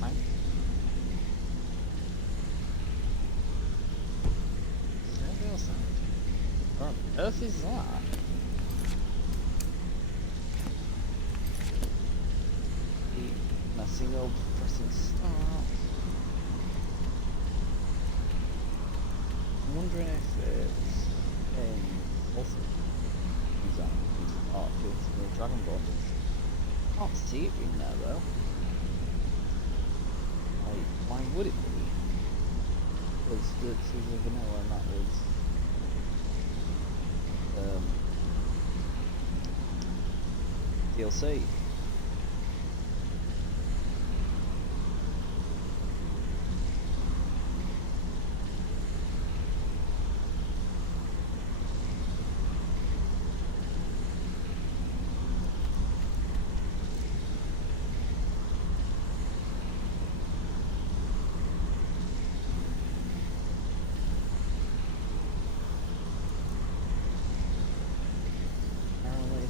thank you. Radio sound. What on earth is that? Messing up, pressing start. I'm wondering if it's also doing some of Dragon Ball. Can't see it in there though. Like, why would it be? Because this is a vanilla and that was DLC.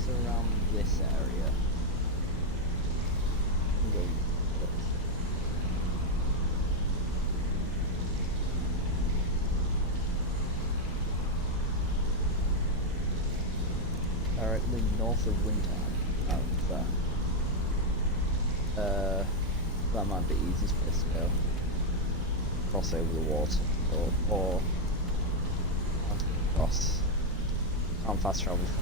Around this area. Directly north of Windtown. Out there. That might be the easiest place to go. Cross over the water, or cross. Can't fast travel from this.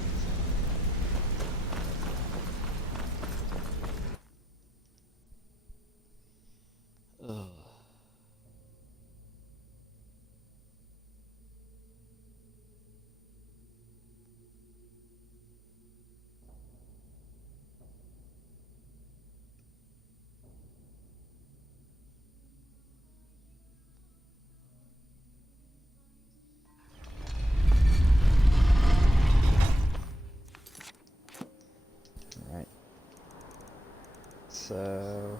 So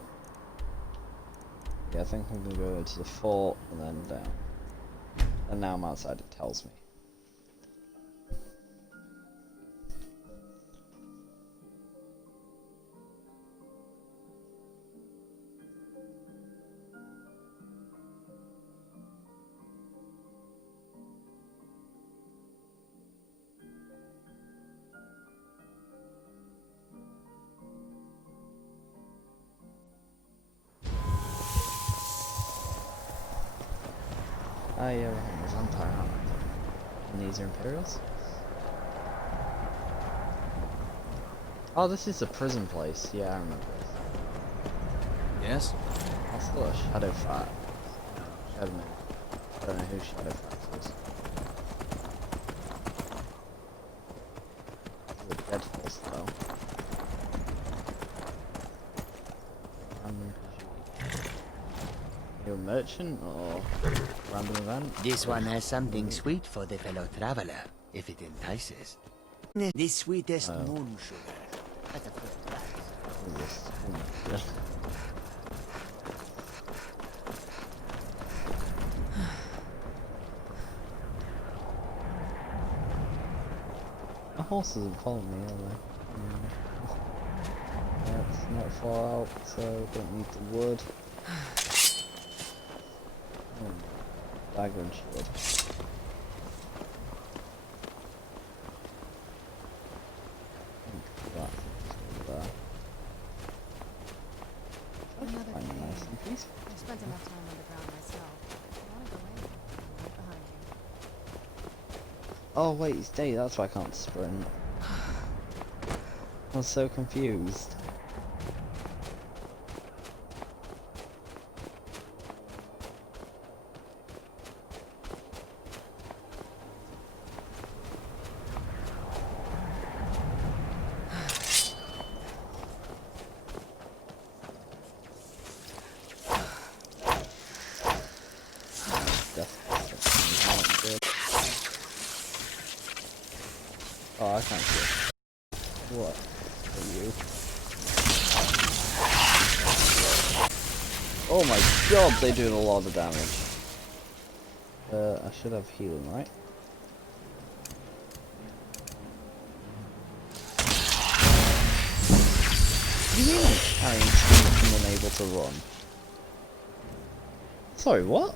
yeah, I think I'm gonna go to the fort and then down. And now I'm outside, it tells me. Yeah, we're having a vampire, aren't we? And these are Imperials? Oh, this is a prison place. Yeah, I remember this. Yes? That's still a Shadowfat. Shadowman. I don't know who Shadowfat is. It's a dead horse, though. You a merchant or random event? This one has something sweet for the fellow traveler, if it entices. The sweetest moon sugar. At the first glance. The horses have followed me, are they? It's not far out, so don't need the wood. Dagger and shield. I've spent enough time underground myself. I want to go in. I'm right behind you. Oh wait, it's day, that's why I can't sprint. I was so confused. Oh, I can't see it. What are you? Oh my god, they do a lot of damage. I should have healing, right? You mean I'm carrying two and unable to run? Sorry, what?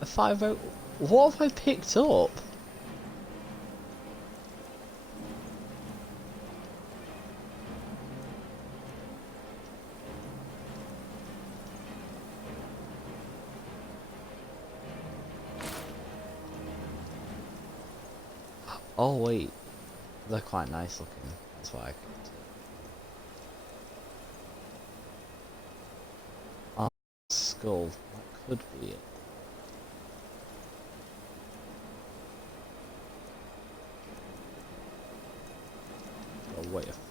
A 5-0. What have I picked up? Oh wait, they're quite nice looking. That's why I picked it. Ah, skull. That could be it. Oh wait, a 4.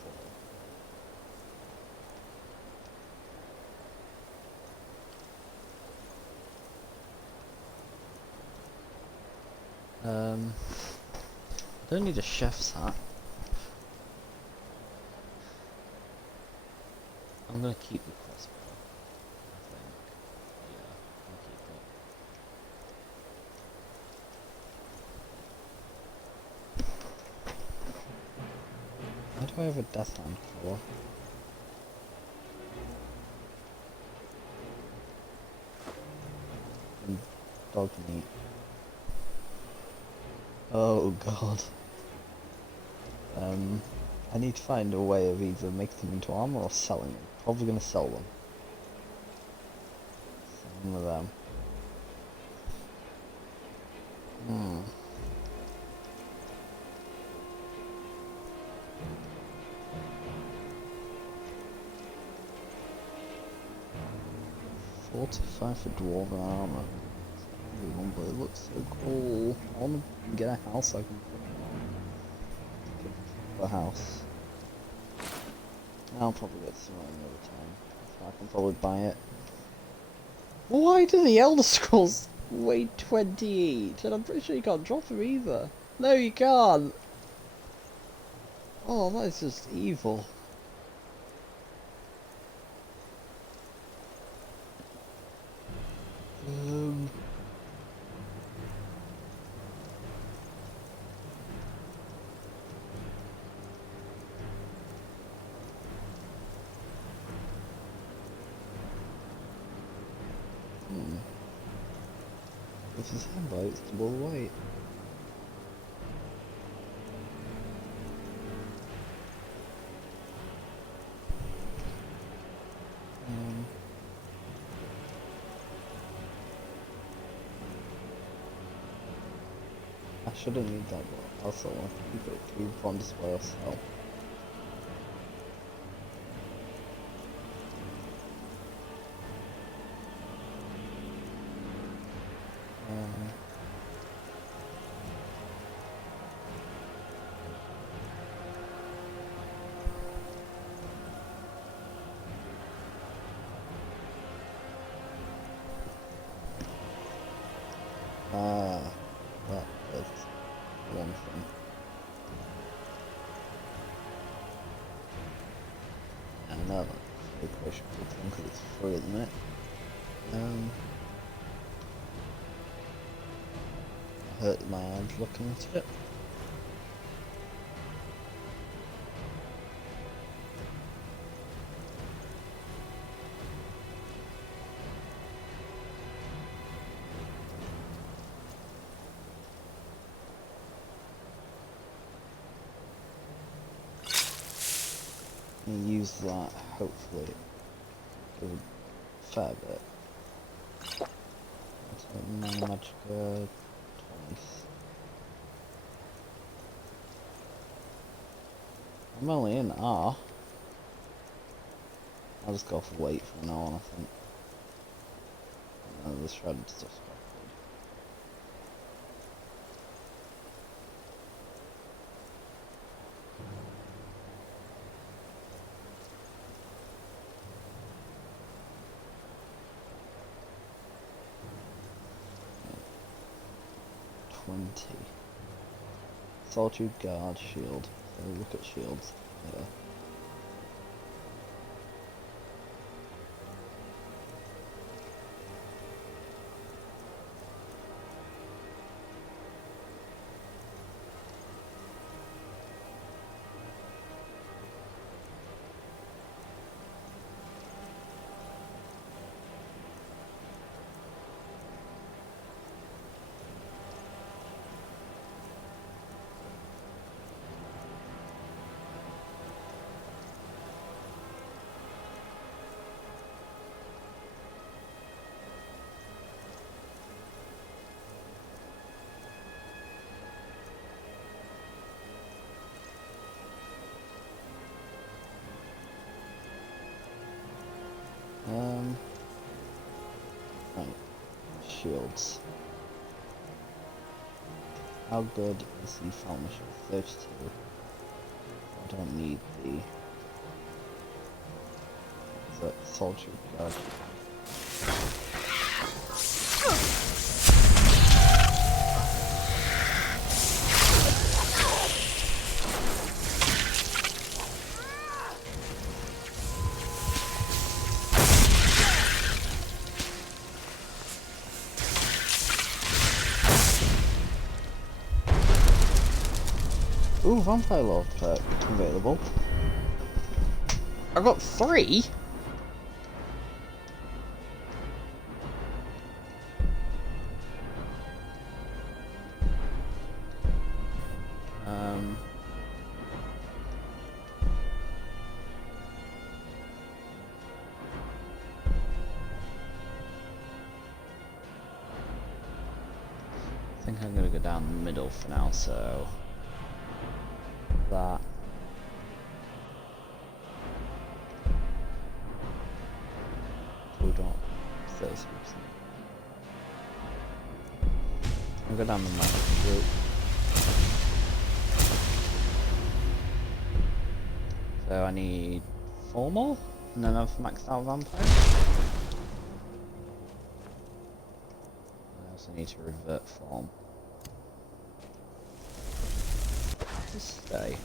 I don't need a chef's hat. I'm gonna keep the crossbow, I think. Yeah, I'll keep it. Why do I have a death hand for? And dog meat. Oh god. I need to find a way of either making them into armor or selling them. Probably gonna sell them. Some of them. 45 for dwarven armor. But it looks so cool. I wanna get a house I can put a house. I'll probably get some another time. I can probably buy it. Why do the Elder Scrolls weigh 20 each? And I'm pretty sure you can't drop them either. No, you can't. Oh, that is just evil. If it's handbite, it's double the weight. I shouldn't need that, but also I'll keep it to keep on display or sell. That is one thing. And another big question because it's free, isn't it? I hurt my eyes looking at it. And use that, hopefully, for a fair bit. Magicka twice. I'm only in R. I'll just go for weight from now on, I think. The shredded stuff's quite good. Solitude, guard, shield. So look at shields later. Right. Shields. How good is the Falmer shield? 32. I don't need the soldier charge. Ooh, Vampire Lord perk available. I got 3? I think I'm gonna go down the middle for now, so that. Hold on, 30%. I'll go down the middle route. So I need 4 more, and then I've maxed out Vampire. I also need to revert form. Just stay.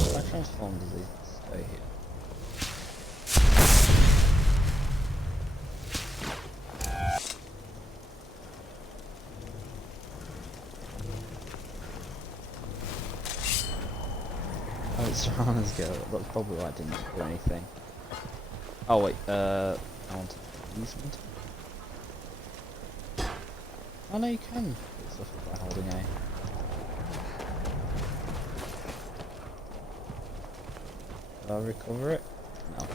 If I transform, does he stay here? Oh, it's Rana's go. That's probably why I didn't do anything. Oh wait, I want to use one. Oh no, you can do stuff by holding A. Do I recover it? No.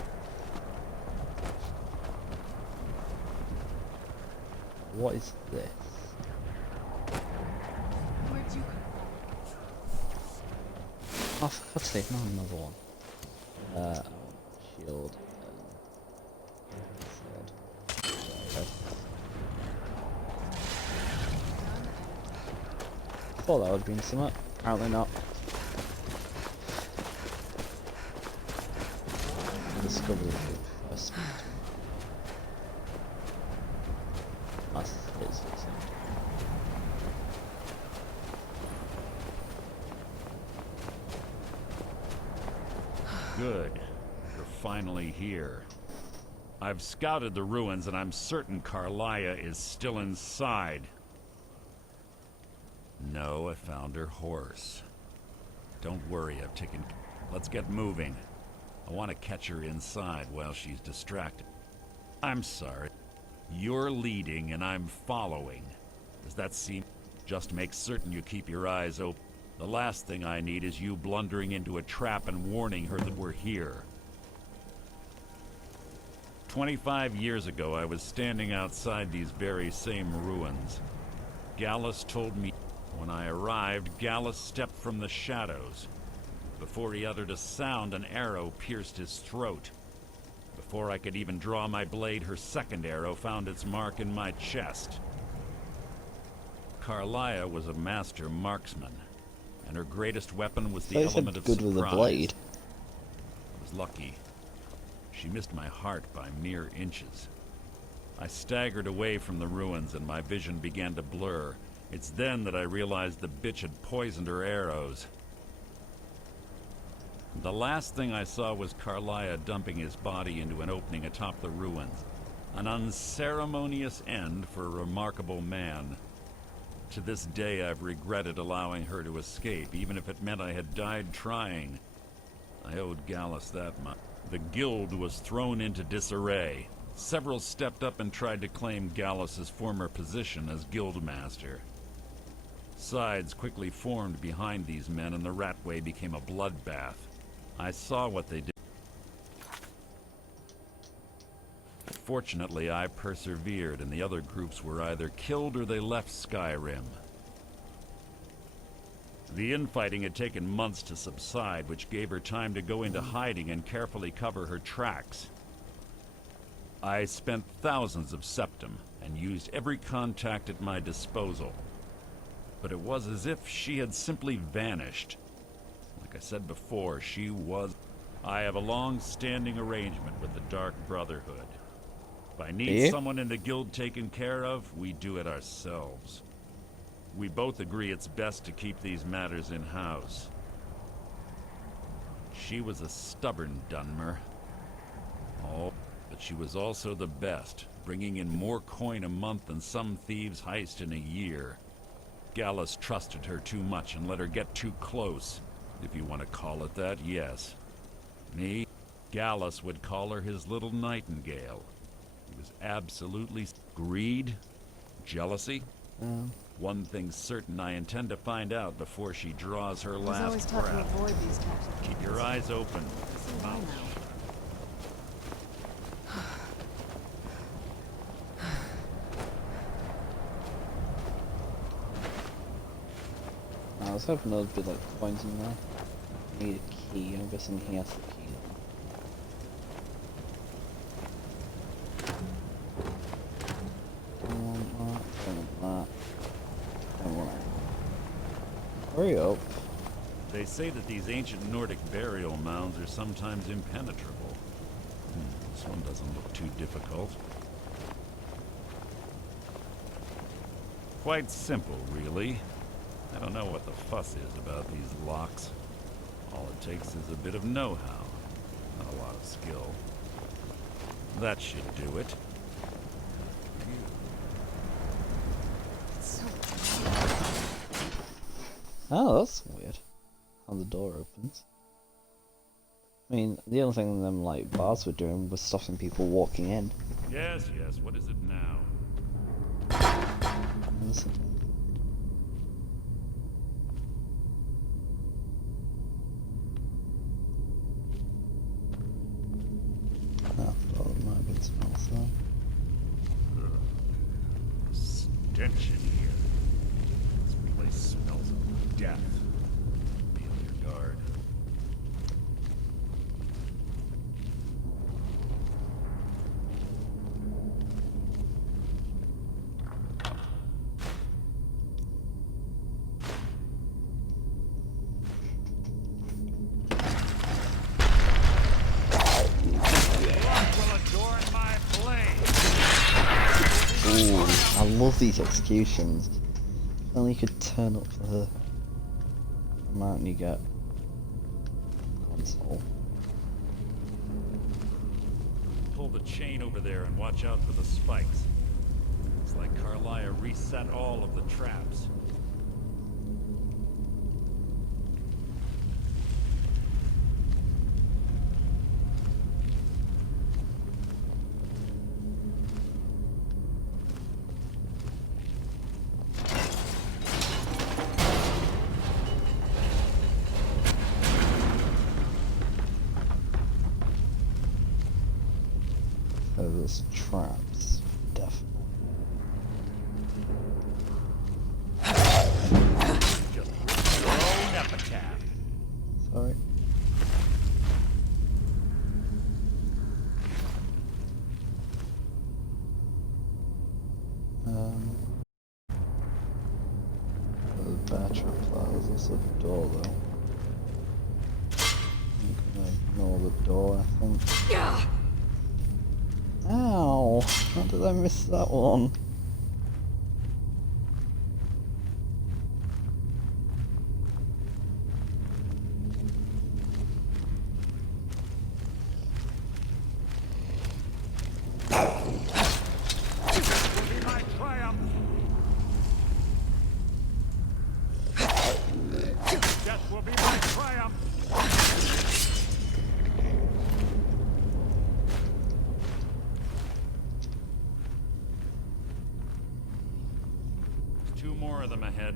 What is this? Where'd you come Oh, for God's sake, not another one. Shield. Sword. Thought that would have been something. Apparently not. Discover the first. That's it. Good. You're finally here. I've scouted the ruins and I'm certain Carlia is still inside. No, I found her horse. Don't worry, I've taken... Let's get moving. I want to catch her inside while she's distracted. I'm sorry. You're leading and I'm following. Does that seem... Just make certain you keep your eyes open. The last thing I need is you blundering into a trap and warning her that we're here. 25 years ago, I was standing outside these very same ruins. Gallus told me... When I arrived, Gallus stepped from the shadows. Before he uttered a sound, an arrow pierced his throat. Before I could even draw my blade, her second arrow found its mark in my chest. Carlia was a master marksman, and her greatest weapon was the element of good surprise. with a blade. I was lucky. She missed my heart by mere inches. I staggered away from the ruins and my vision began to blur. It's then that I realized the bitch had poisoned her arrows. The last thing I saw was Carlia dumping his body into an opening atop the ruins. An unceremonious end for a remarkable man. To this day I've regretted allowing her to escape, even if it meant I had died trying. I owed Gallus that much. The guild was thrown into disarray. Several stepped up and tried to claim Gallus's former position as guildmaster. Sides quickly formed behind these men and the Ratway became a bloodbath. I saw what they did. Fortunately, I persevered and the other groups were either killed or they left Skyrim. The infighting had taken months to subside, which gave her time to go into hiding and carefully cover her tracks. I spent thousands of septum and used every contact at my disposal. But it was as if she had simply vanished. Like I said before, she was... I have a long-standing arrangement with the Dark Brotherhood. If I need someone in the guild taken care of, we do it ourselves. We both agree it's best to keep these matters in-house. She was a stubborn Dunmer. Oh, but she was also the best, bringing in more coin a month than some thieves heist in a year. Gallus trusted her too much and let her get too close. If you want to call it that, yes. Me, Gallus would call her his little nightingale. He was absolutely... Greed? Jealousy? One thing's certain, I intend to find out before she draws her He's last always taught to breath. avoid these types of Keep things. your eyes open. I see why now. I was hoping there would be like coins in there. I need a key. I'm guessing he has the key. Don't want that. Don't want that. Don't want that. Hurry up. They say that these ancient Nordic burial mounds are sometimes impenetrable. This one doesn't look too difficult. Quite simple, really. I don't know what the fuss is about these locks. All it takes is a bit of know-how, not a lot of skill. That should do it. It's so Oh, that's weird. How the door opens. I mean, the only thing them like bars were doing was stopping people walking in. Yes, yes, what is it now? Listen. Oh, well, there might have been some else there. Stench in here. This place smells of death. Be on your guard. Ooh, I love these executions. If only you could turn up the amount you get. Console. Pull the chain over there and watch out for the spikes. It's like Carlia reset all of the traps. So there's traps, definitely. Just your own epitaph. Sorry. There's a bear trap there. There's also a door though. I'm gonna ignore the door, I think. Ow! How did I miss that one? Will be my triumph. Death will be my triumph. Two more of them ahead.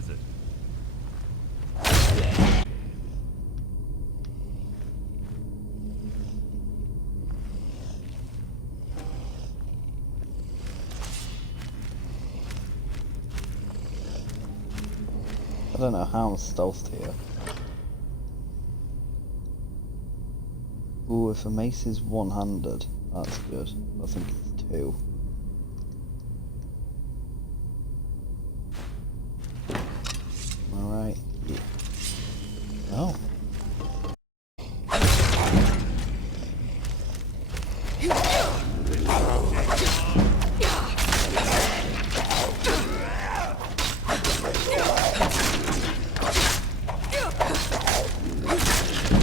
is it? I don't know how I'm stealthed here. Ooh, if a mace is one-handed, that's good. I think it's two. Alright. Yeah. Oh.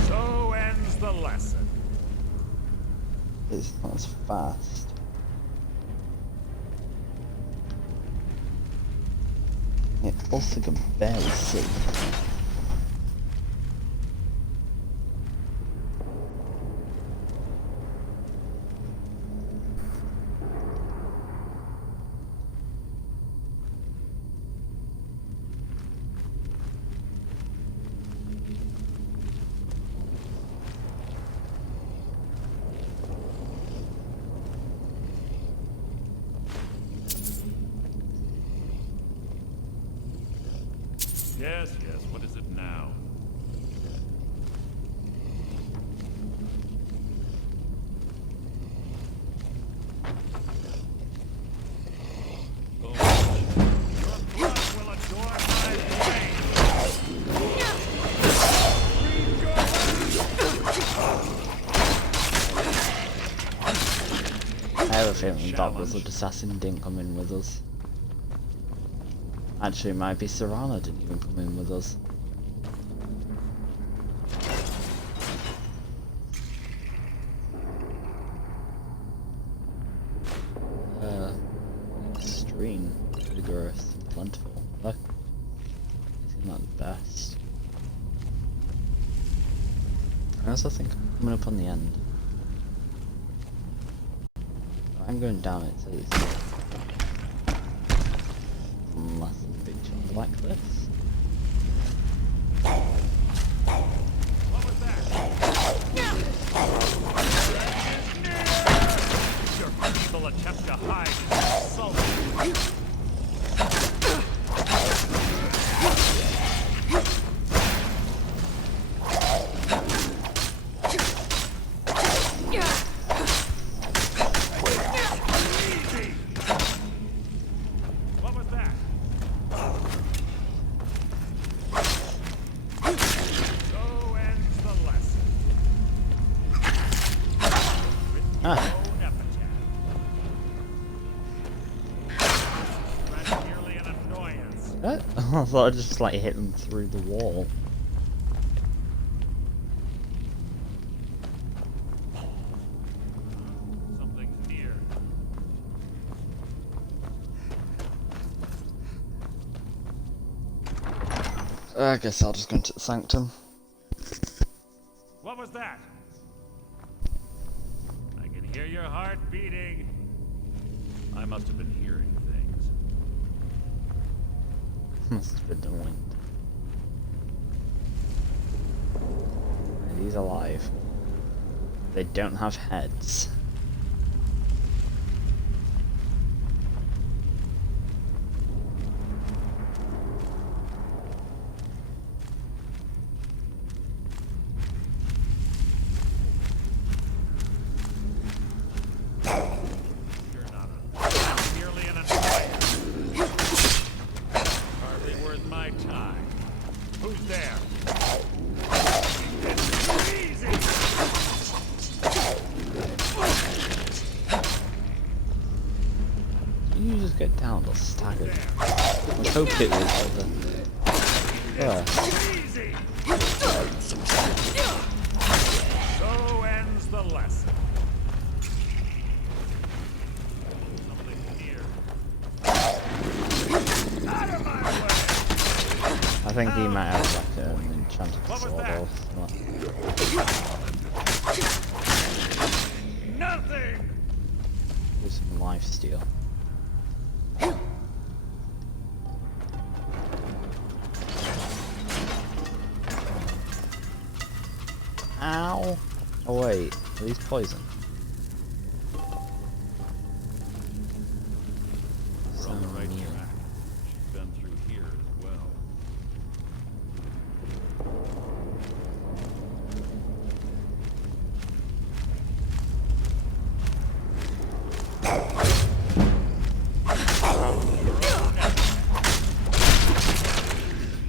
So ends the lesson. It's not as fast. It also can barely see. Yes, yes, what is it now? Oh, your blood will adorn my blade! Read your I have a feeling that was the assassin didn't come in with us. Actually, it might be Serrano didn't even come in with us. Extreme, vigorous, plentiful. Look, isn't that the best? I also think I'm coming up on the end. I'm going down it, so it's unless a big chunk like this. What was that? Your feeble attempt to hide is insulting. Easy. What was that? So ends the lesson. With your Ah. own epitaph. That's merely an annoyance. What? I thought I'd just like hit them through the wall. Something's near. I guess I'll just go into the sanctum. What was that? I can hear your heart beating. I must have been hearing things. Must have been the wind. Are these alive? They don't have heads. You're not a... merely an annoyance. Hardly worth my time. Who's there? Easy! Can you just get down or staggered? I hoped it was Easy! So ends the lesson. Something near. Out of my way! I think he might have like an enchanted What was sword that? or something. Nothing! Do some lifesteal. Wait, are these poison? We're on the right track. She's been through here as well.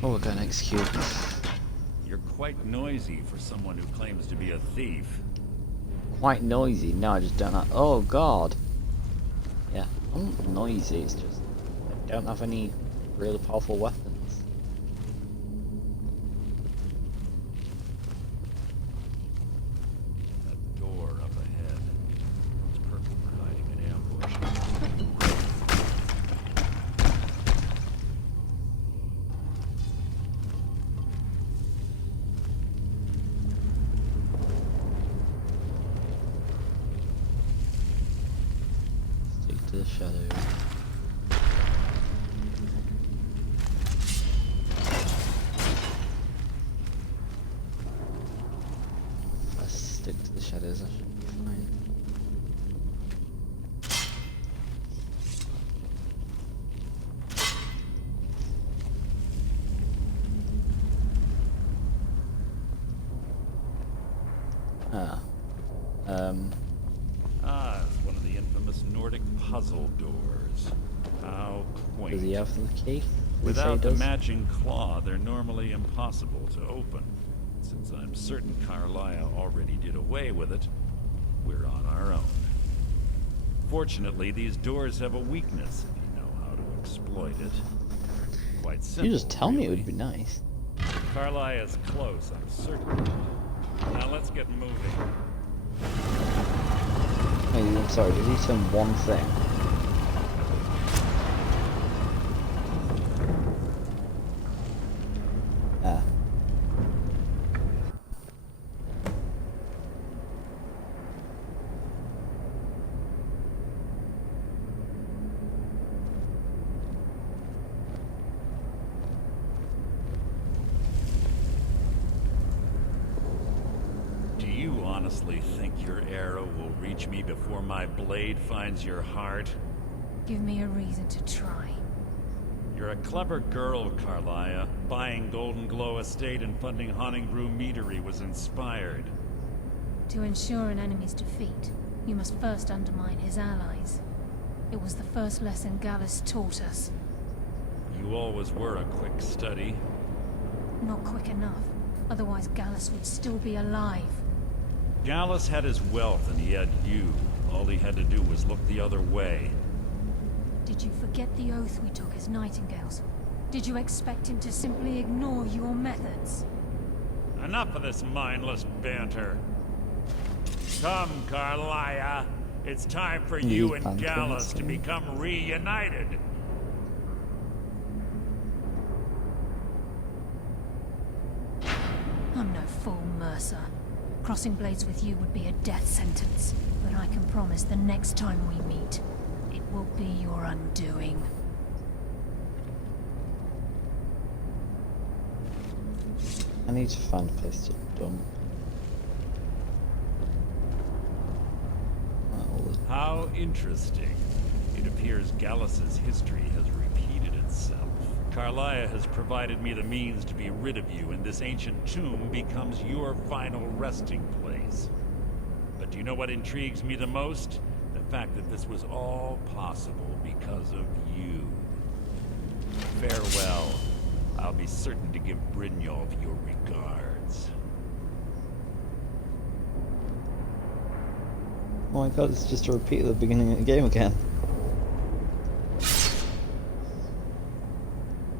Oh, we're going to execute. You're quite noisy for someone who claims to be a thief. Quite noisy. No, I just don't have. Oh God. Yeah, I'm not noisy. It's just I don't have any really powerful weapons. That door up ahead. It's perfect for hiding an ambush. Stick to the shadow. If I stick to the shadows, I should be fine. Ah. Ah, it's one of the infamous Nordic puzzle doors. How quaint. Does he have the key? Without the matching claw, they're normally impossible to open. Since I'm certain Carlia already did away with it, we're on our own. Fortunately, these doors have a weakness if you know how to exploit it. Quite simple. You just tell me it really. would be nice. Carlia's close, I'm certain. Now let's get moving. Hey, I'm sorry, did he turn one thing? Ah. Do you honestly think your arrow will reach me before my blade finds your heart? Give me a reason to try. You're a clever girl, Carlia. Buying Golden Glow Estate and funding Honningbrew Meadery was inspired. To ensure an enemy's defeat, you must first undermine his allies. It was the first lesson Gallus taught us. You always were a quick study. Not quick enough, otherwise Gallus would still be alive. Gallus had his wealth and he had you. All he had to do was look the other way. Did you forget the oath we took as Nightingales? Did you expect him to simply ignore your methods? Enough of this mindless banter. Come, Carlia. It's time for you and Gallus to become reunited. I'm no fool, Mercer. Crossing blades with you would be a death sentence, but I can promise the next time we meet, it will be your undoing. I need to find a place to dump. How interesting. It appears Gallus's history has repeated itself. Carlia has provided me the means to be rid of you, and this ancient tomb becomes your final resting place. But do you know what intrigues me the most? The fact that this was all possible because of you. Farewell. I'll be certain to give Brynjolf your regards. Oh my god, it's just a repeat of the beginning of the game again.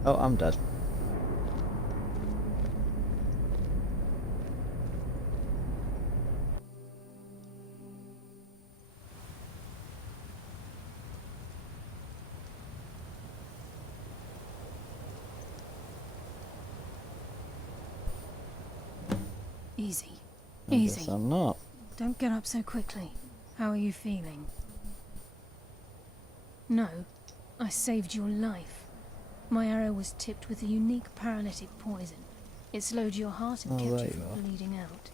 Oh, I'm dead. Easy. I Easy. guess I'm not. Don't get up so quickly. How are you feeling? No, I saved your life. My arrow was tipped with a unique paralytic poison. It slowed your heart and Oh, kept there you you from are. bleeding out.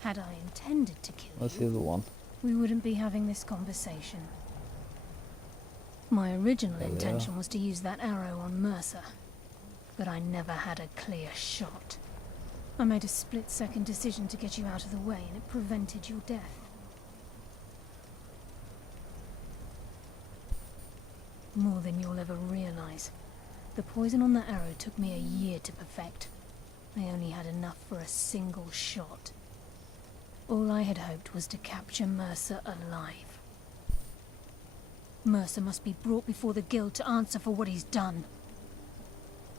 Had I intended to kill Where's you, the other one? we wouldn't be having this conversation. My original There we intention was to use that arrow on Mercer, but I never had a clear shot. I made a split-second decision to get you out of the way, and it prevented your death. More than you'll ever realize. The poison on that arrow took me a year to perfect. I only had enough for a single shot. All I had hoped was to capture Mercer alive. Mercer must be brought before the guild to answer for what he's done.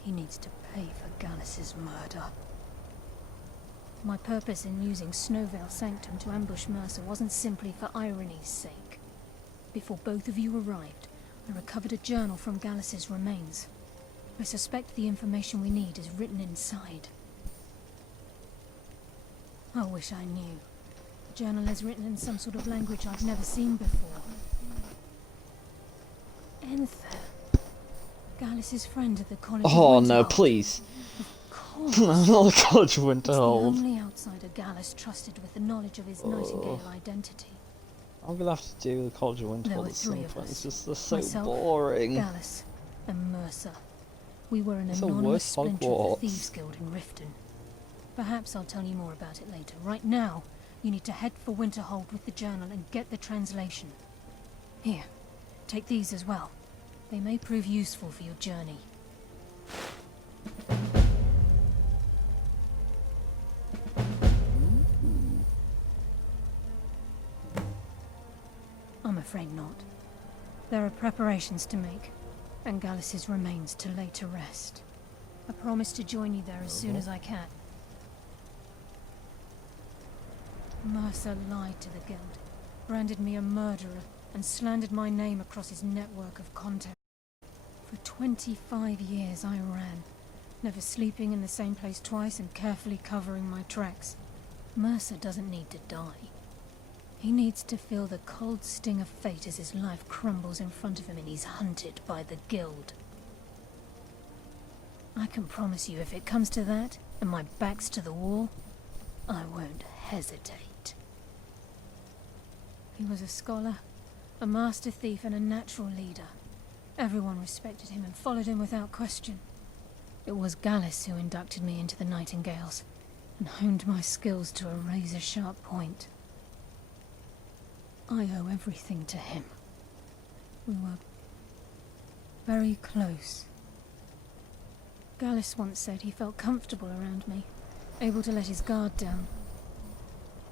He needs to pay for Gallus's murder. My purpose in using Snowvale Sanctum to ambush Mercer wasn't simply for irony's sake. Before both of you arrived, I recovered a journal from Gallus's remains. I suspect the information we need is written inside. I wish I knew. The journal is written in some sort of language I've never seen before. Enther. Gallus's friend at the College of Oh no, Winterhold. please. Of course. Not the College of It's the Winterhold. only outsider Gallus trusted with the knowledge of his Nightingale identity. I'm gonna have to do the College of There Winterhold were at some three of point. us. It's just they're so Myself, boring. Gallus, and Mercer. We were an It's the anonymous worst splinter of Hogwarts. the Thieves Guild in Riften. Perhaps I'll tell you more about it later. Right now, you need to head for Winterhold with the journal and get the translation. Here, take these as well. They may prove useful for your journey. I'm afraid not. There are preparations to make, and Gallus's remains to lay to rest. I promise to join you there as soon as I can. Mercer lied to the guild, branded me a murderer, and slandered my name across his network of contacts. For 25 years I ran, never sleeping in the same place twice and carefully covering my tracks. Mercer doesn't need to die. He needs to feel the cold sting of fate as his life crumbles in front of him and he's hunted by the guild. I can promise you, if it comes to that, and my back's to the wall, I won't hesitate. He was a scholar, a master thief, and a natural leader. Everyone respected him and followed him without question. It was Gallus who inducted me into the Nightingales, and honed my skills to a razor-sharp point. I owe everything to him. We were very close. Gallus once said he felt comfortable around me, able to let his guard down.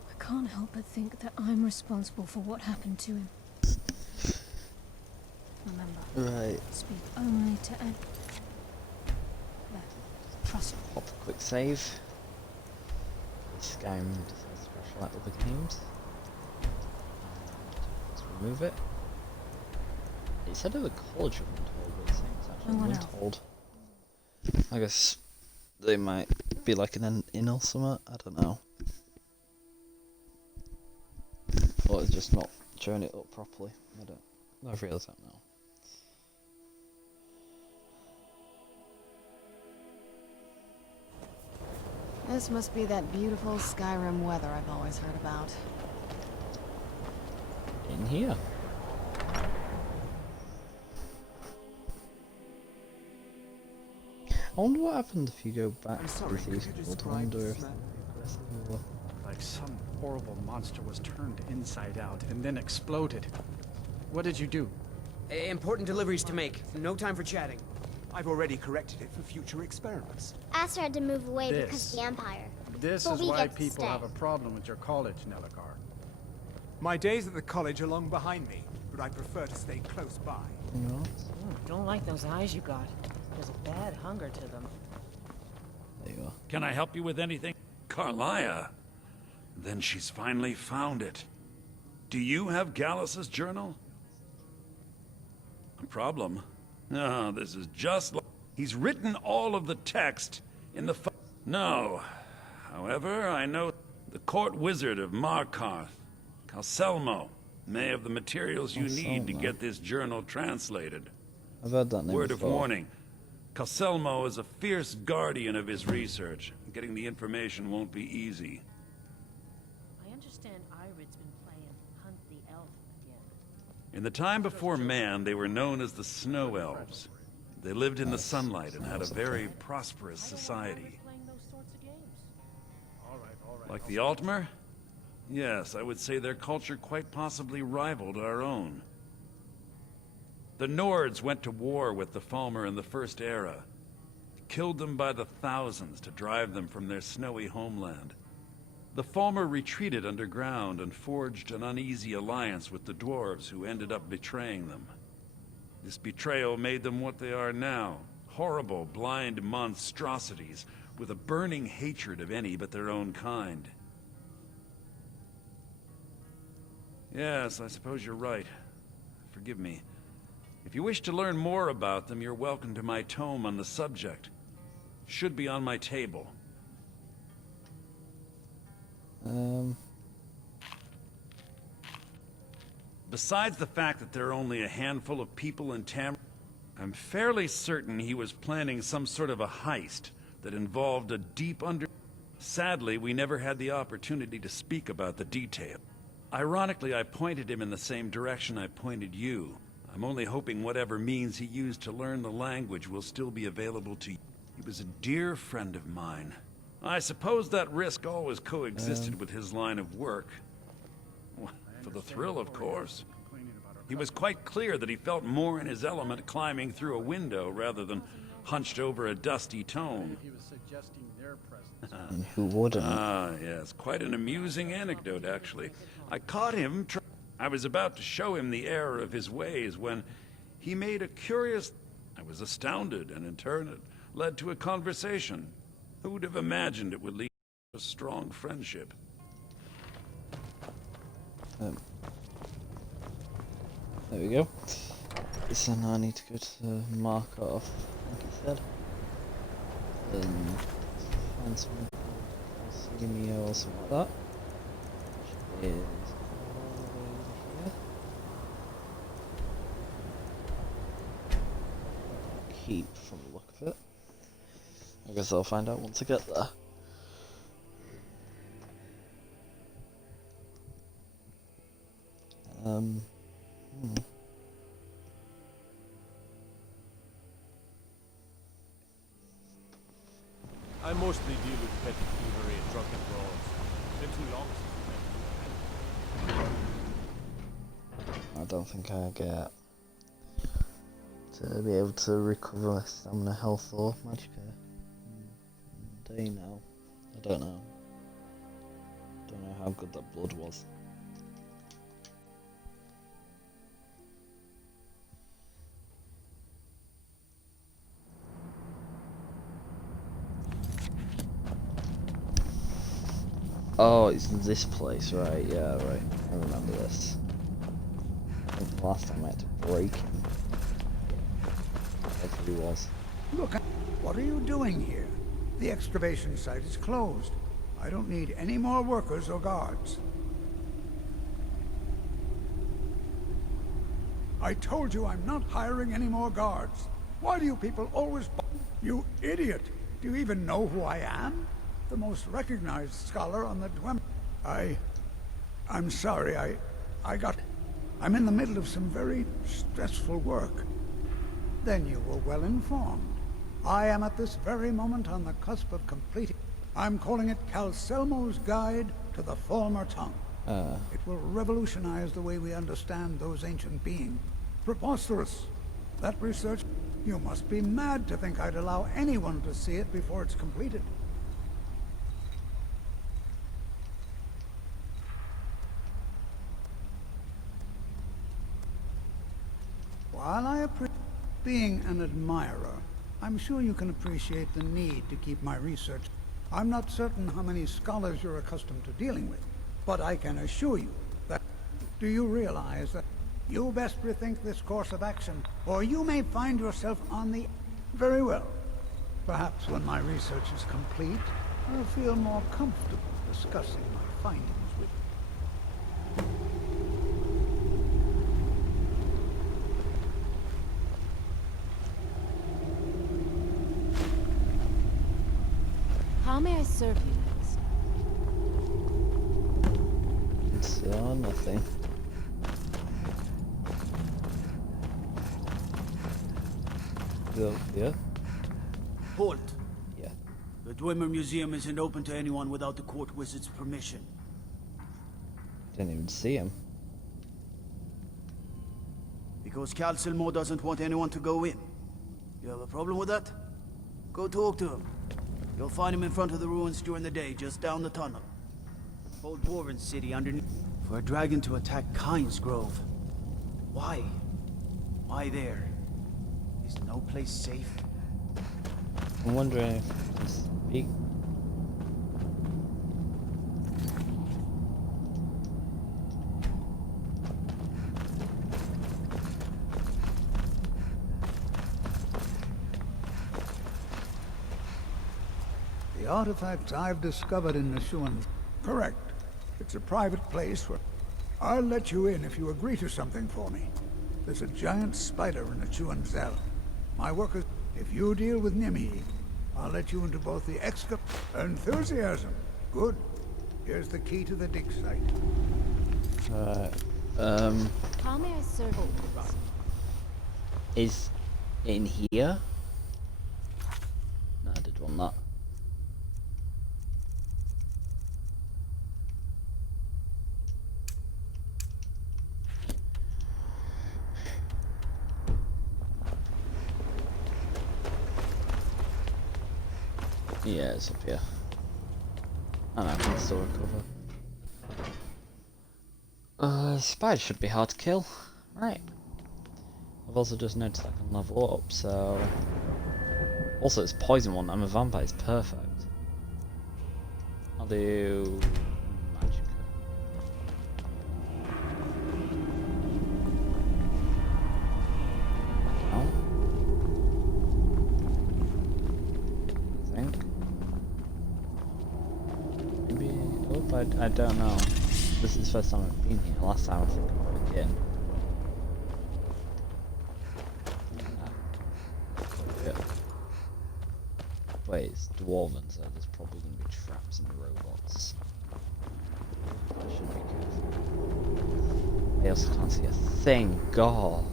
I can't help but think that I'm responsible for what happened to him. Remember, Right. speak only to Ed. There, trust me. Pop a quick save. Skyrim decides to crash like other games. Let's remove it. It said it was College of Winterhold, but it's saying it's actually Oh, what Winterhold. I guess they might be like an inn or something. I don't know. Or it's just not showing it up properly. I've realised that now. This must be that beautiful Skyrim weather I've always heard about. In here. I wonder what happened if you go back I'm to sorry, the Thieves could you Guild. I describe wonder the if smell? they progress or... Like some horrible monster was turned inside out and then exploded. What did you do? Important deliveries to make. No time for chatting. I've already corrected it for future experiments. Aster had to move away because This. of the Empire. This But is we why get to people stay. have a problem with your college, Nelagar. My days at the college are long behind me, but I prefer to stay close by. Don't like those eyes you got. There's a bad hunger to them. There you are. Can I help you with anything? Carlia? Then she's finally found it. Do you have Gallus's journal? A problem? No, this is just like... He's written all of the text in the... No. However, I know the court wizard of Markarth, Calselmo, may have the materials you need to Calselmo. get this journal translated. I've heard that name Word of before. warning. Calselmo is a fierce guardian of his research. Getting the information won't be easy. In the time before man, they were known as the Snow Elves. They lived in the sunlight and had a very prosperous society. Like the Altmer? Yes, I would say their culture quite possibly rivaled our own. The Nords went to war with the Falmer in the First Era, killed them by the thousands to drive them from their snowy homeland. The Falmer retreated underground and forged an uneasy alliance with the dwarves who ended up betraying them. This betrayal made them what they are now, horrible, blind monstrosities with a burning hatred of any but their own kind. Yes, I suppose you're right. Forgive me. If you wish to learn more about them, you're welcome to my tome on the subject. Should be on my table. Besides the fact that there are only a handful of people in I'm fairly certain he was planning some sort of a heist that involved a deep Sadly, we never had the opportunity to speak about the detail. Ironically, I pointed him in the same direction I pointed you. I'm only hoping whatever means he used to learn the language will still be available to you. He was a dear friend of mine. I suppose that risk always coexisted with his line of work. For the thrill, of course. He was quite clear that he felt more in his element climbing through a window rather than hunched over a dusty tome. He was suggesting their presence. And who wouldn't? Ah, yes, quite an amusing anecdote, actually. I caught him I was about to show him the error of his ways when he made a curious... I was astounded, and in turn it led to a conversation. Who would have imagined it would lead to a strong friendship? There we go. So now I need to go to mark off, like he said. Find something called Calcemia or something like that. Which is all the way over here. Keep from the look of it. I guess I'll find out once I get there. I mostly deal with petty thievery and drunken brawls. Been too long since I don't think I get to be able to recover stamina, health, or magicka day now. I don't know. Don't know how good that blood was. Oh, it's this place, right? Yeah, right. I remember this. I think the last time I had to break him. That's what he was. Look, what are you doing here? The excavation site is closed. I don't need any more workers or guards. I told you I'm not hiring any more guards. Why do you people always... You idiot! Do you even know who I am? The most recognized scholar on the Dwemer. I'm sorry, I'm in the middle of some very stressful work. Then you were well informed. I am at this very moment on the cusp of completing. I'm calling it Calcelmo's Guide to the Falmer Tongue. It will revolutionize the way we understand those ancient beings. Preposterous. That research... You must be mad to think I'd allow anyone to see it before it's completed. While I appreciate being an admirer, I'm sure you can appreciate the need to keep my research. I'm not certain how many scholars you're accustomed to dealing with, but I can assure you that... Do you realize that you best rethink this course of action, or you may find yourself on the... Very well. Perhaps when my research is complete, I'll feel more comfortable discussing my findings with you. How may I serve you next? It's nothing. up here. Halt! Yeah. The Dwemer Museum isn't open to anyone without the court wizard's permission. Didn't even see him. Because Cal Silmo doesn't want anyone to go in. You have a problem with that? Go talk to him. You'll find him in front of the ruins during the day, just down the tunnel. Old Dwarven city underneath. For a dragon to attack Kynes Grove. Why? Why there? Is no place safe? I'm wondering if I can speak. The artifacts I've discovered in Nishuan. Correct. It's a private place where... I'll let you in if you agree to something for me. There's a giant spider in Nishuan Zell. My workers... If you deal with Nimi, I'll let you into both the excavation... Enthusiasm. Good. Here's the key to the dig site. How may I serve you? Is it in here? No, I did want that. Yeah, it's up here. I know, I can still recover. Spider should be hard to kill. Right. I've also just noticed I can level up, so... Also, it's poison one. I'm a vampire. It's perfect. I'll do... Magicka. Oh. I think. Maybe... Oh, I don't know. This is the first time I've been here. Last time I think I went in. Wait, it's Dwarven, so there's probably going to be traps and robots. I should be careful. I also can't see a thing. God.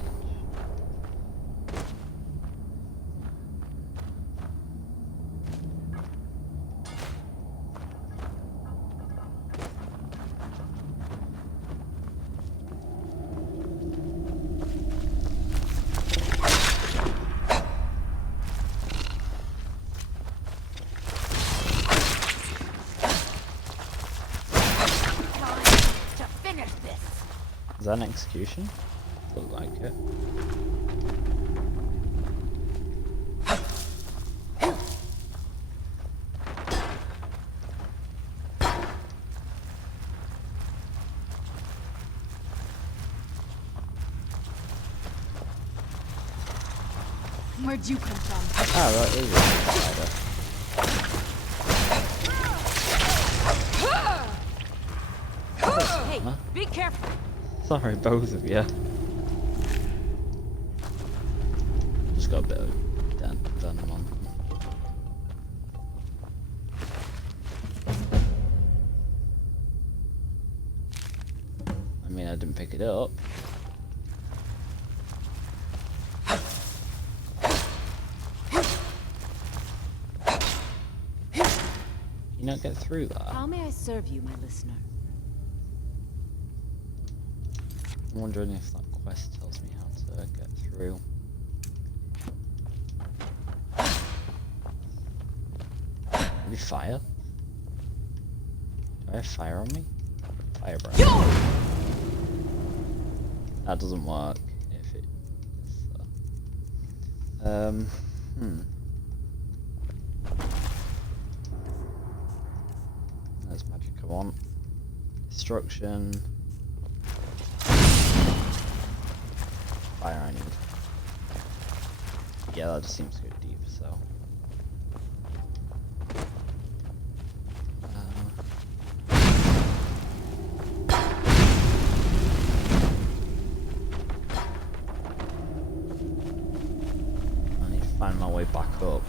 Is that an execution? Look like it. Where'd you come from? Ah, right, there is a spider. Hey, be careful. Sorry, both of you. Just got a bit of venom on. I mean, I didn't pick it up. You not get through that? How may I serve you, my listener? I'm wondering if that quest tells me how to get through. Maybe fire? Do I have fire on me? Firebrand. That doesn't work if it is There's magic I want. Destruction. Fire I need. Yeah, that just seems to go deep, so. I need to find my way back up.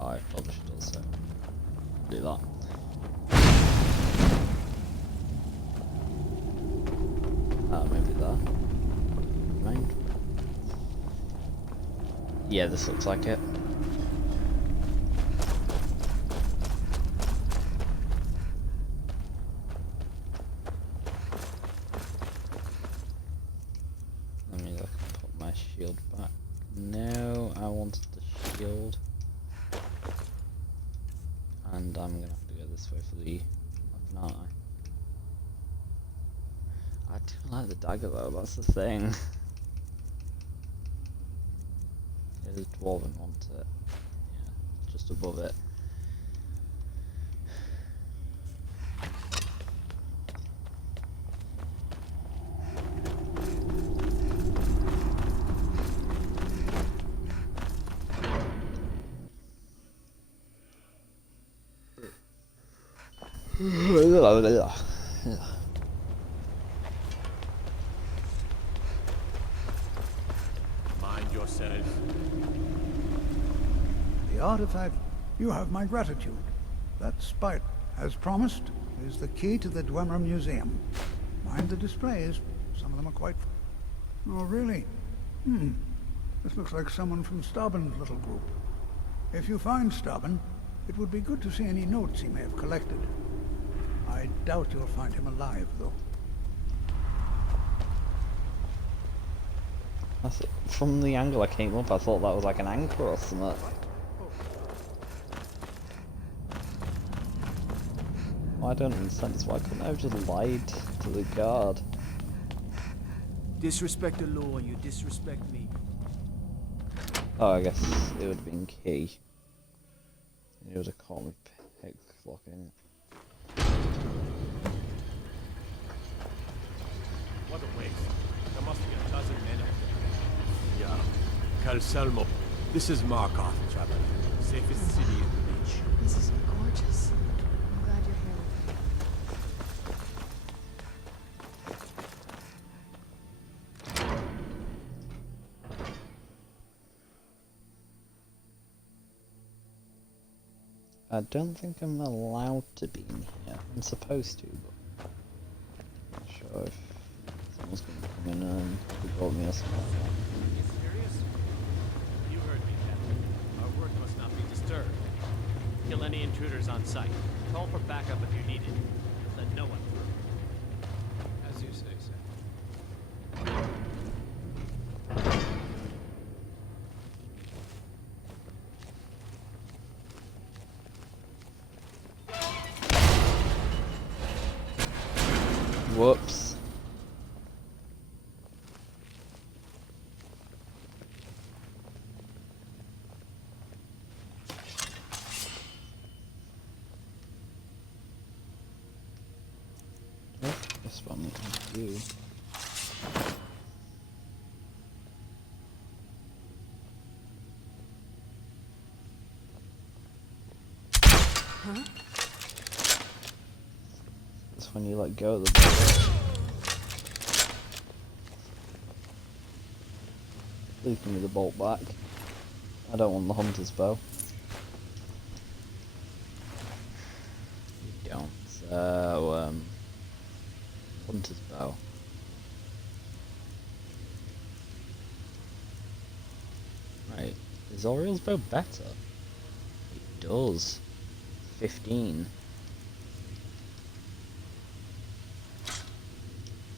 Oh, I probably should also do that. Maybe that. Mind. Yeah, this looks like it. Let me look, put my shield back. No, I wanted the shield. And I'm gonna have to go this way for the weapon, aren't I? I do like the dagger though, that's the thing. The dwarven wants it. Yeah, just above it. Mind yourself. The artifact, you have my gratitude. That spite, as promised, is the key to the Dwemer Museum. Mind the displays. Some of them are quite... Oh, really? This looks like someone from Stauben's little group. If you find Stauben, it would be good to see any notes he may have collected. I doubt you'll find him alive, though. From the angle I came up, I thought that was like an anchor or something. I don't understand this. Why couldn't I have just lied to the guard? Disrespect the law, you disrespect me. Oh, I guess it would have been key. He would have caught me picklocking. What a waste. There must be a dozen men up there. Yeah. Calcelmo. This is Markov, traveler. Safest city in the beach. This is gorgeous. I'm glad you're here with me. I don't think I'm allowed to be in here. I'm supposed to, but I'm not sure if someone's going to come in and report me or something like that. You serious? You heard me, Captain. Our work must not be disturbed. Kill any intruders on sight. Call for backup if you need it. Let no one through. As you say, sir. Whoops. This one is you. Huh? That's when you let go of the bolt. Please give me the bolt back. I don't want the hunter's bow. You don't. So, hunter's bow. Right. Is Oriel's bow better? It does. 15.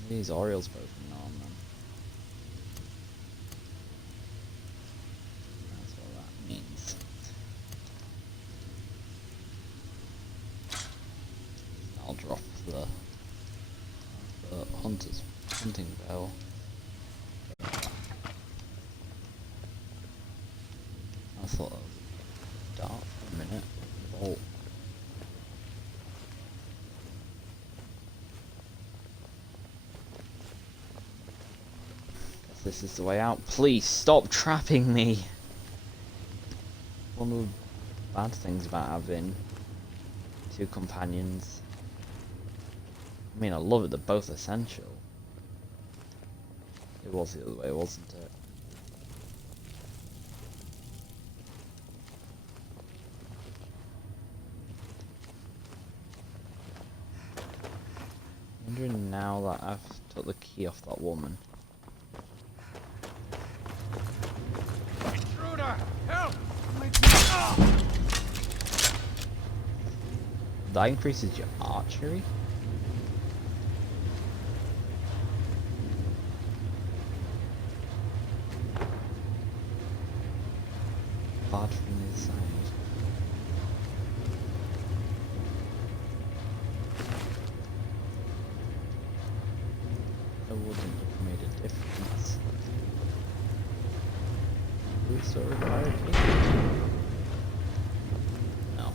Use Oriel's bow from now on then. That's what that means. I'll drop the hunter's hunting bow. I thought it was dark for a minute. Bolt. This is the way out. Please stop trapping me. One of the bad things about having two companions. I mean, I love it. They're both essential. It was the other way, wasn't it? Wondering now that I've took the key off that woman. Intruder! That increases your archery? Bad from the side. That wouldn't have made a difference. Do we still require a key? No.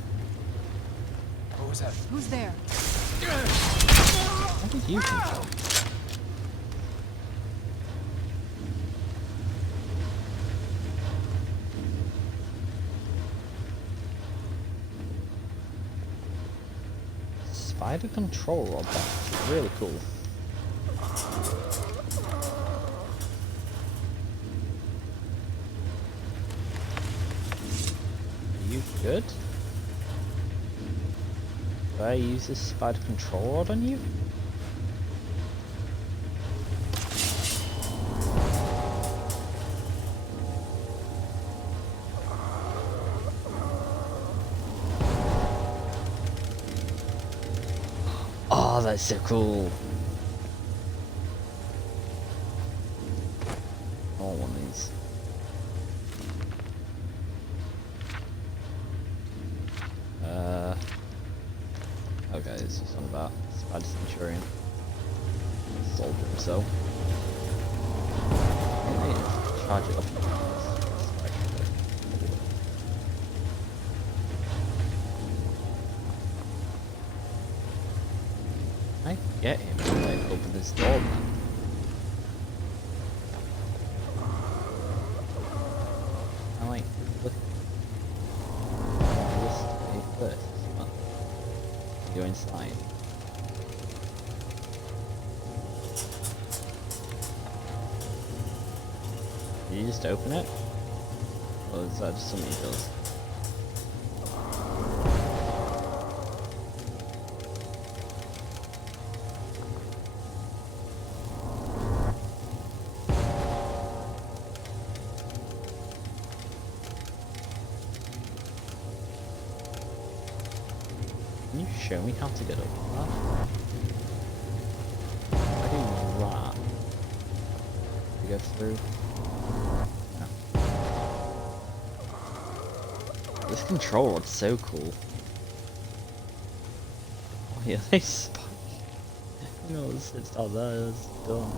What was that? Who's there? How did you control? Spider control rod, that's really cool. Are you good? Do I use this spider control rod on you? Oh, that's so cool. I want one of these. Okay, this is something about Spider Centurion. Soldier himself. I need to charge it up. I get him to like open this door, man. I like look. This way first. Well, go inside. Did you just open it? Or is that just something he does? Can you show me how to get up that? I do that. To go through. No. This control rod's so cool. Oh yeah, they spike. You know, it sits down there, it's done.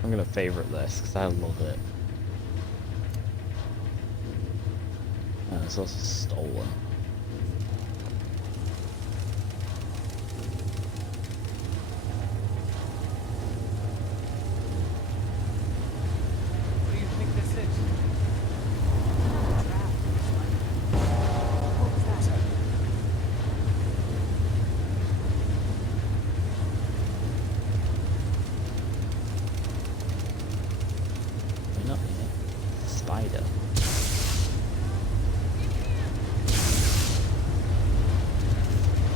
I'm gonna favorite this because I love it. And it's also stolen. What do you think this is? Why not? Spider.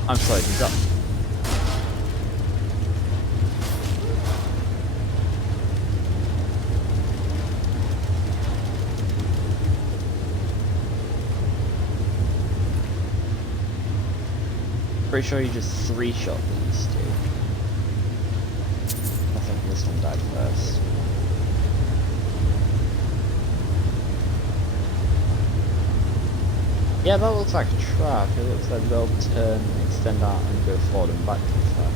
I'm sorry, did that? Pretty sure you just three-shot these two. I think this one died first. Yeah, that looks like a trap. It looks like they'll turn, extend out, and go forward and back to the trap.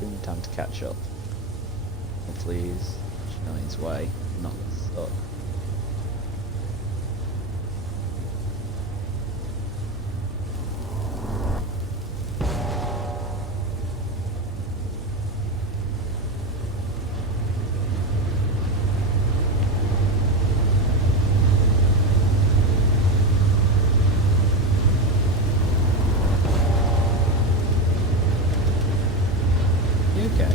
give me time to catch up. Hopefully he's on his way, not stuck. Okay.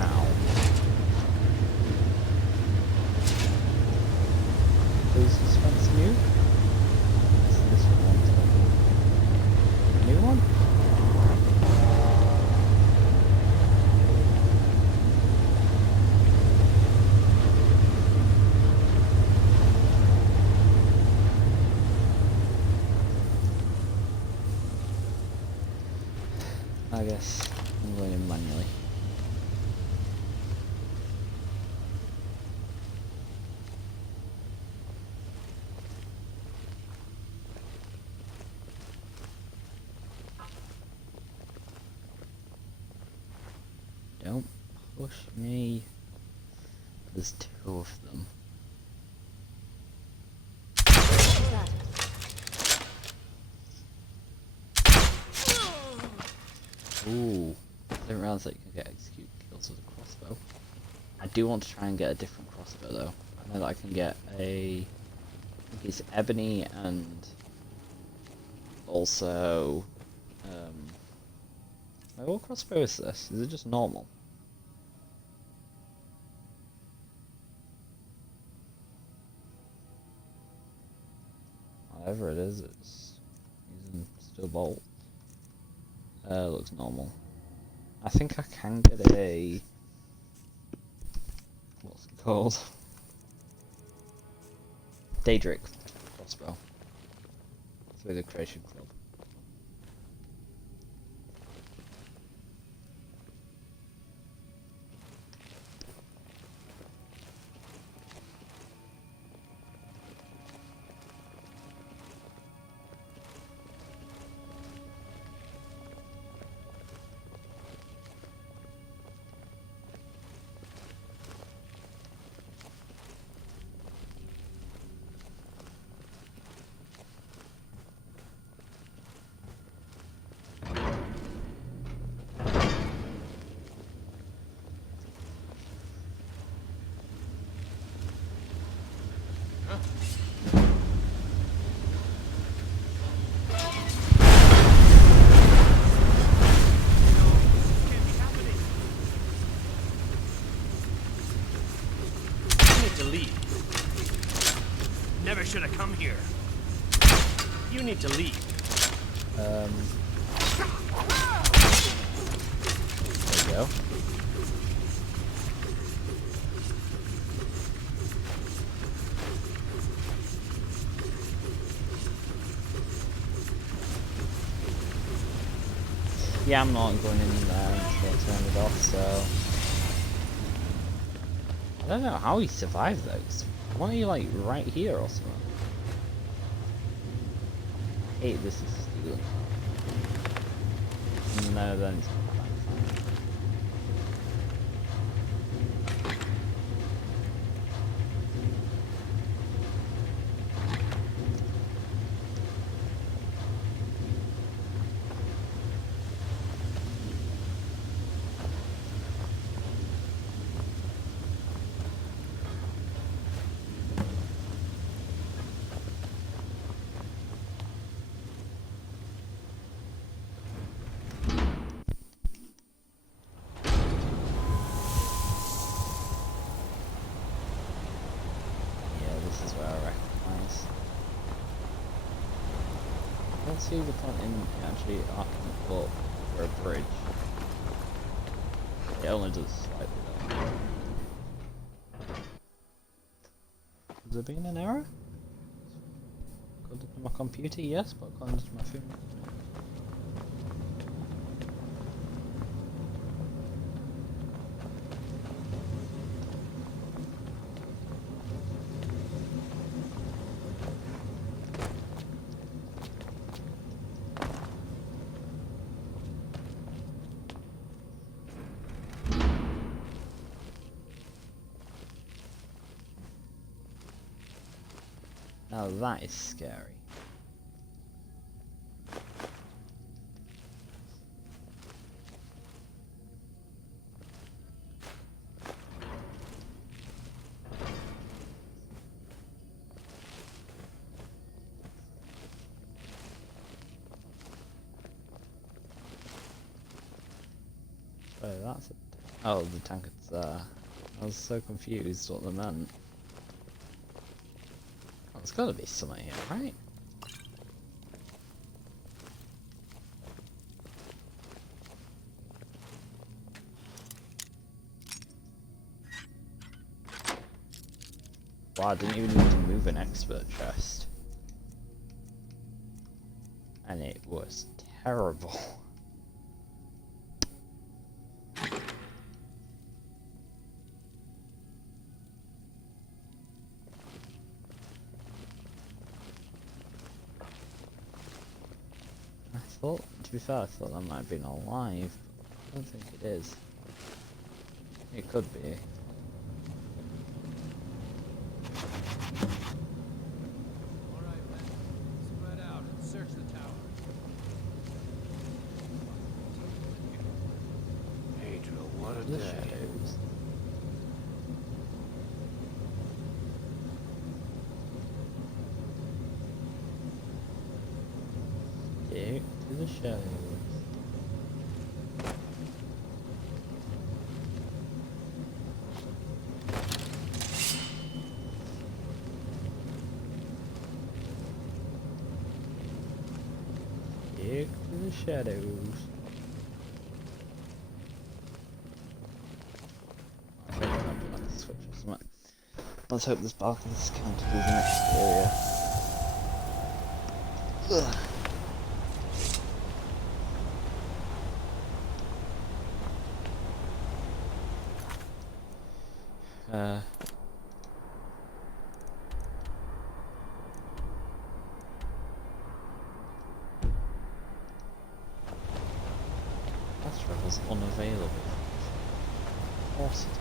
Ow. Who's this new? This one. New one? I guess I'm going in manually. Don't push me. There's two of them. Ooh, I didn't realize that you can get execute kills with a crossbow. I do want to try and get a different crossbow though. I know that I can get a, I think it's ebony and also, what crossbow is this? Is it just normal? Whatever it is, it's using steel bolt. Looks normal. I think I can get a... what's it called? Daedric crossbow. Through the Creation Club. Never should have come here. You need to leave. There you go. Yeah, I'm not going in there until I turn it off, so... I don't know how he survived those. Why are you like right here or something? I hate this is stealing. No, then it's fine. I don't see the point in actually arcing up for a bridge. It only does slightly though. Has there been an error? According to my computer, yes, but according to my phone. Now that is scary. Oh, that's a... Oh, the tankard's there. I was so confused what they meant. Oh, there's gotta be something here, right? Wow, I didn't even need to move an expert chest. And it was terrible. To be fair, I thought that might have been alive, but I don't think it is. It could be. Alright, men. Spread out and search the tower. Pedro, what a The day. shadows. Stick to the shadows. Stick to the shadows. I think I'm like a switch or something. Let's hope this balcony is counted as an exterior. Ugh. Fast travel's unavailable. Of course it is.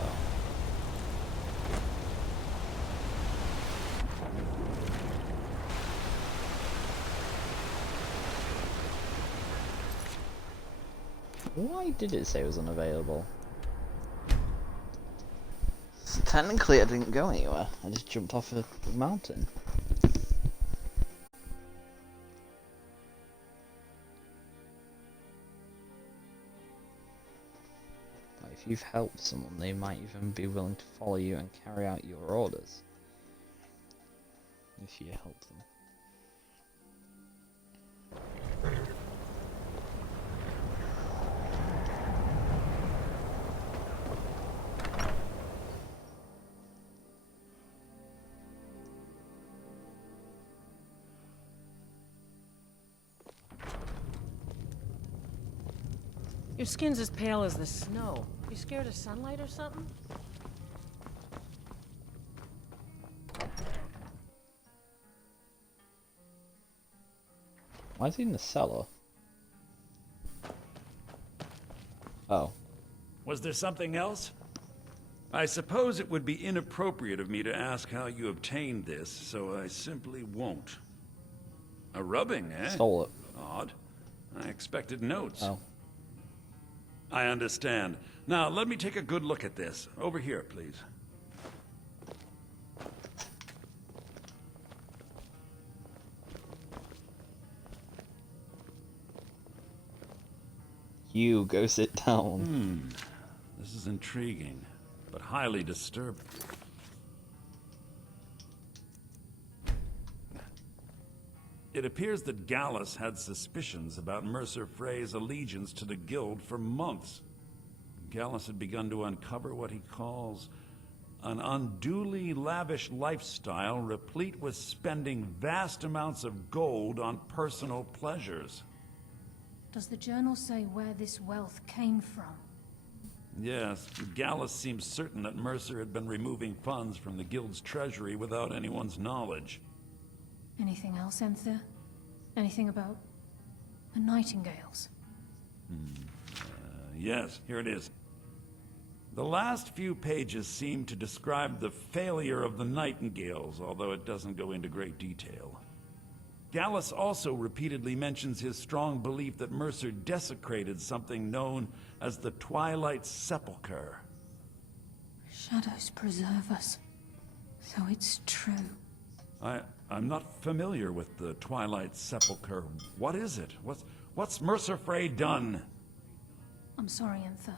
Oh. Why did it say it was unavailable? Technically I didn't go anywhere, I just jumped off a mountain. Like, if you've helped someone, they might even be willing to follow you and carry out your orders. If you help them. Your skin's as pale as the snow. You scared of sunlight or something? Why is he in the cellar? Oh. Was there something else? I suppose it would be inappropriate of me to ask how you obtained this, so I simply won't. A rubbing, eh? Stole it. Odd. I expected notes. Oh. I understand. Now, let me take a good look at this. Over here, please. You go sit down. This is intriguing, but highly disturbing. It appears that Gallus had suspicions about Mercer Frey's allegiance to the Guild for months. Gallus had begun to uncover what he calls an unduly lavish lifestyle replete with spending vast amounts of gold on personal pleasures. Does the journal say where this wealth came from? Yes, Gallus seems certain that Mercer had been removing funds from the Guild's treasury without anyone's knowledge. Anything else, Enthir? Anything about the Nightingales? Yes, here it is. The last few pages seem to describe the failure of the Nightingales, although it doesn't go into great detail. Gallus also repeatedly mentions his strong belief that Mercer desecrated something known as the Twilight Sepulchre. Shadows preserve us. So it's true. I'm not familiar with the Twilight Sepulchre. What is it? What's Mercer Frey done? I'm sorry, Enther.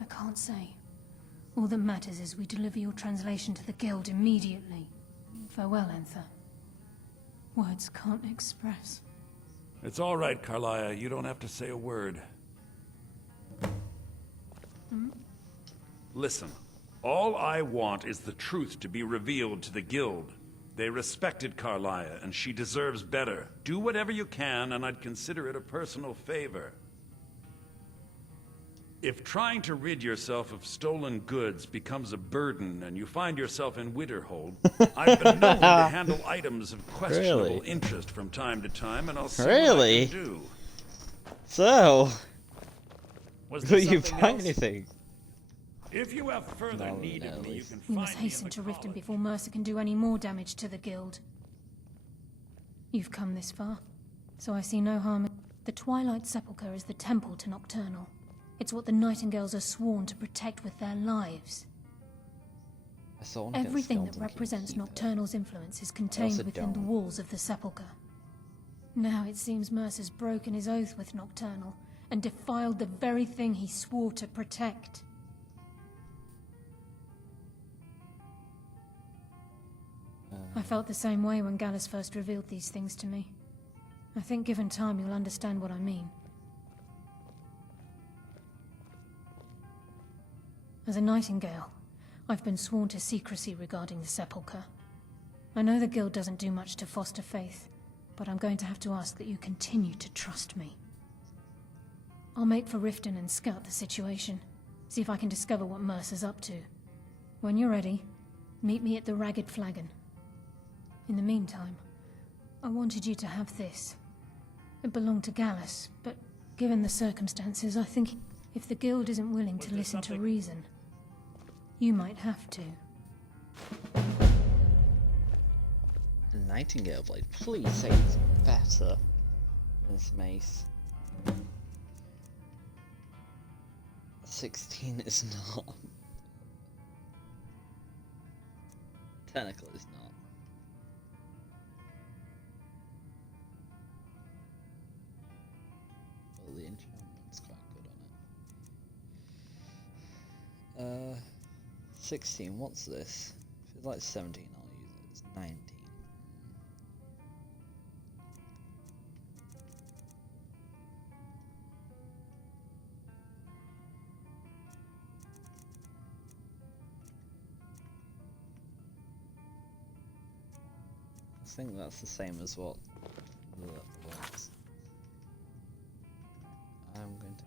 I can't say. All that matters is we deliver your translation to the Guild immediately. Farewell, Enther. Words can't express. It's all right, Carlia. You don't have to say a word. Listen, all I want is the truth to be revealed to the Guild. They respected Carlia, and she deserves better. Do whatever you can, and I'd consider it a personal favor. If trying to rid yourself of stolen goods becomes a burden and you find yourself in Winterhold, I've been known to handle items of questionable interest from time to time, and I'll see what I can do. So, Was will there you something find else? anything? If you have further need of me, you can We find must me hasten in to the Riften college. before Mercer can do any more damage to the Guild. You've come this far, so I see no harm in... The Twilight Sepulchre is the temple to Nocturnal. It's what the Nightingales are sworn to protect with their lives. I still want to get Everything that skeleton represents keep it. Nocturnal's influence is also contained within the don't. walls of the Sepulchre. Now it seems Mercer's broken his oath with Nocturnal and defiled the very thing he swore to protect. I felt the same way when Gallus first revealed these things to me. I think given time you'll understand what I mean. As a Nightingale, I've been sworn to secrecy regarding the Sepulchre. I know the Guild doesn't do much to foster faith, but I'm going to have to ask that you continue to trust me. I'll make for Riften and scout the situation, see if I can discover what Mercer's up to. When you're ready, meet me at the Ragged Flagon. In the meantime, I wanted you to have this. It belonged to Gallus, but given the circumstances, I think if the Guild isn't willing to listen to reason, you might have to. A Nightingale blade. Please say it's better than this mace. 16 is not. Technically, it's not. Well, the enchantment's quite good on it. 16, what's this? If it's like 17, I'll use it. It's 19. I think that's the same as what the ones. I'm going to